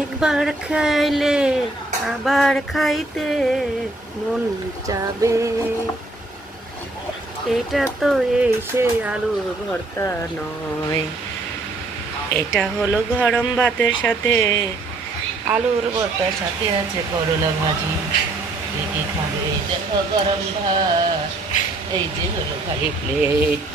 একবার খাইলে আবার খাইতে মন যাবে। এটা তো এই সে আলুর ভর্তা নয়, এটা হলো গরম ভাতের সাথে আলুর ভর্তার সাথে আছে করলা ভাজি। কে কে খাবে? এই দেখো গরম ভাত, এই যে হলো খালি প্লেট।